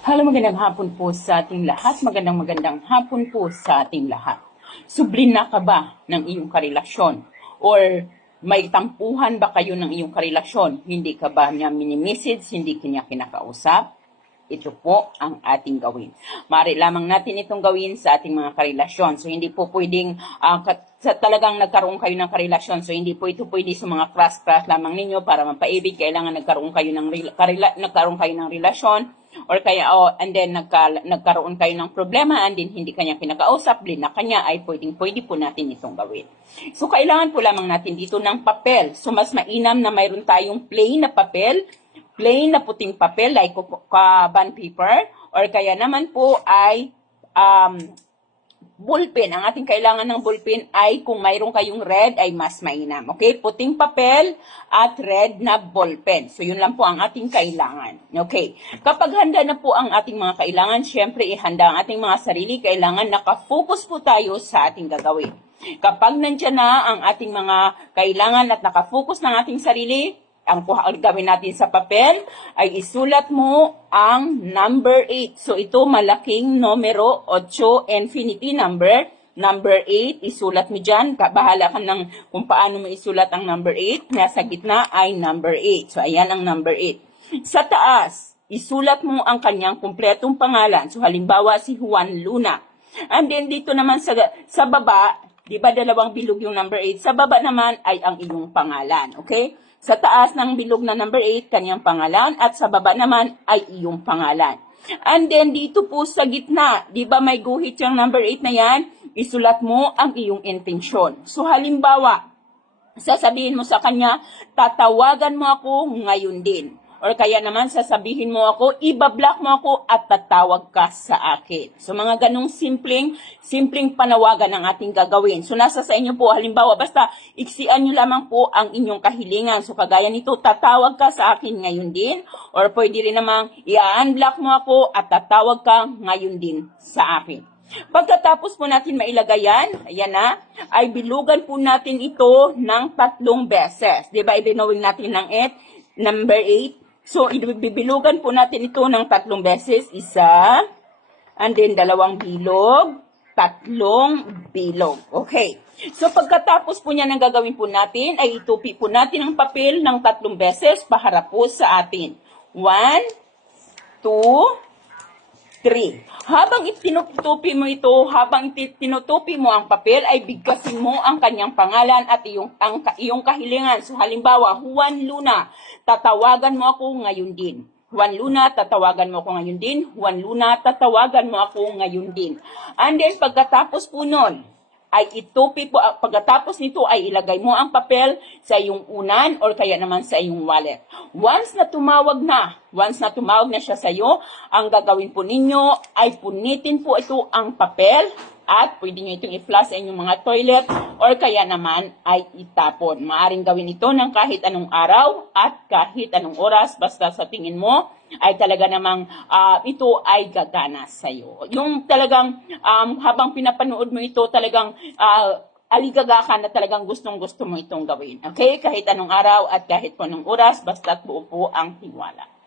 Hello, magandang hapon po sa ating lahat. Magandang magandang hapon po sa ating lahat. Sublin na ka ba ng iyong karelasyon? Or may tampuhan ba kayo ng iyong karelasyon? Hindi ka ba niya minimessage? Hindi ka niya kinakausap? Ito po ang ating gawin. Mari lamang natin itong gawin sa ating mga karelasyon. So, hindi po pwedeng ah, kat- sa talagang nagkaroon kayo ng karelasyon. So, hindi po ito pwede sa mga crush-crush lamang ninyo para mapaibig. Kailangan nagkaroon kayo ng, rela- karela- nagkaroon kayo ng relasyon or kaya oh, and then nagka, nagkaroon kayo ng problema and then hindi kanya kinakausap, blina kanya ay pwedeng pwede po natin itong gawin. So kailangan po lamang natin dito ng papel. So mas mainam na mayroon tayong plain na papel, plain na puting papel like ka bond paper or kaya naman po ay um, ballpen. Ang ating kailangan ng ballpen ay kung mayroon kayong red ay mas mainam. Okay? Puting papel at red na ballpen. So, yun lang po ang ating kailangan. Okay? Kapag handa na po ang ating mga kailangan, syempre ihanda ang ating mga sarili. Kailangan nakafocus po tayo sa ating gagawin. Kapag nandyan na ang ating mga kailangan at nakafocus ng ating sarili, ang gawin natin sa papel ay isulat mo ang number 8. So ito malaking numero 8 infinity number. Number 8, isulat mo dyan. Bahala ka ng kung paano mo isulat ang number 8. Nasa gitna ay number 8. So ayan ang number 8. Sa taas, isulat mo ang kanyang kumpletong pangalan. So halimbawa si Juan Luna. And then dito naman sa, sa baba, di ba dalawang bilog yung number 8? Sa baba naman ay ang iyong pangalan. Okay? Sa taas ng bilog na number 8, kanyang pangalan. At sa baba naman ay iyong pangalan. And then dito po sa gitna, di ba may guhit yung number 8 na yan? Isulat mo ang iyong intensyon. So halimbawa, sasabihin mo sa kanya, tatawagan mo ako ngayon din. Or kaya naman sasabihin mo ako, ibablock mo ako at tatawag ka sa akin. So mga ganong simpleng, simpleng panawagan ang ating gagawin. So nasa sa inyo po, halimbawa, basta iksian nyo lamang po ang inyong kahilingan. So kagaya nito, tatawag ka sa akin ngayon din. Or pwede rin namang i-unblock mo ako at tatawag ka ngayon din sa akin. Pagkatapos po natin mailagay yan, ayan na, ay bilugan po natin ito ng tatlong beses. Di ba, ibinawing natin ng 8, number 8. So, ibibilugan po natin ito ng tatlong beses. Isa, and then dalawang bilog, tatlong bilog. Okay. So, pagkatapos po niya ng gagawin po natin, ay itupi po natin ang papel ng tatlong beses paharap po sa atin. One, two, 3. Habang itinutupi mo ito, habang tinutupi mo ang papel, ay bigkasin mo ang kanyang pangalan at iyong, ang, iyong kahilingan. So halimbawa, Juan Luna, tatawagan mo ako ngayon din. Juan Luna, tatawagan mo ako ngayon din. Juan Luna, tatawagan mo ako ngayon din. And then, pagkatapos po nun, ay itupi po, ah, pagkatapos nito ay ilagay mo ang papel sa iyong unan or kaya naman sa iyong wallet. Once na tumawag na, once na tumawag na siya sa iyo, ang gagawin po ninyo ay punitin po ito ang papel at pwede nyo itong i-flush sa inyong mga toilet or kaya naman ay itapon. Maaring gawin ito ng kahit anong araw at kahit anong oras basta sa tingin mo ay talaga namang ah, ito ay gagana sa iyo. Yung talagang um, habang pinapanood mo ito talagang ah, aligaga ka na talagang gustong gusto mo itong gawin. Okay? Kahit anong araw at kahit anong oras, basta buo po ang tiwala.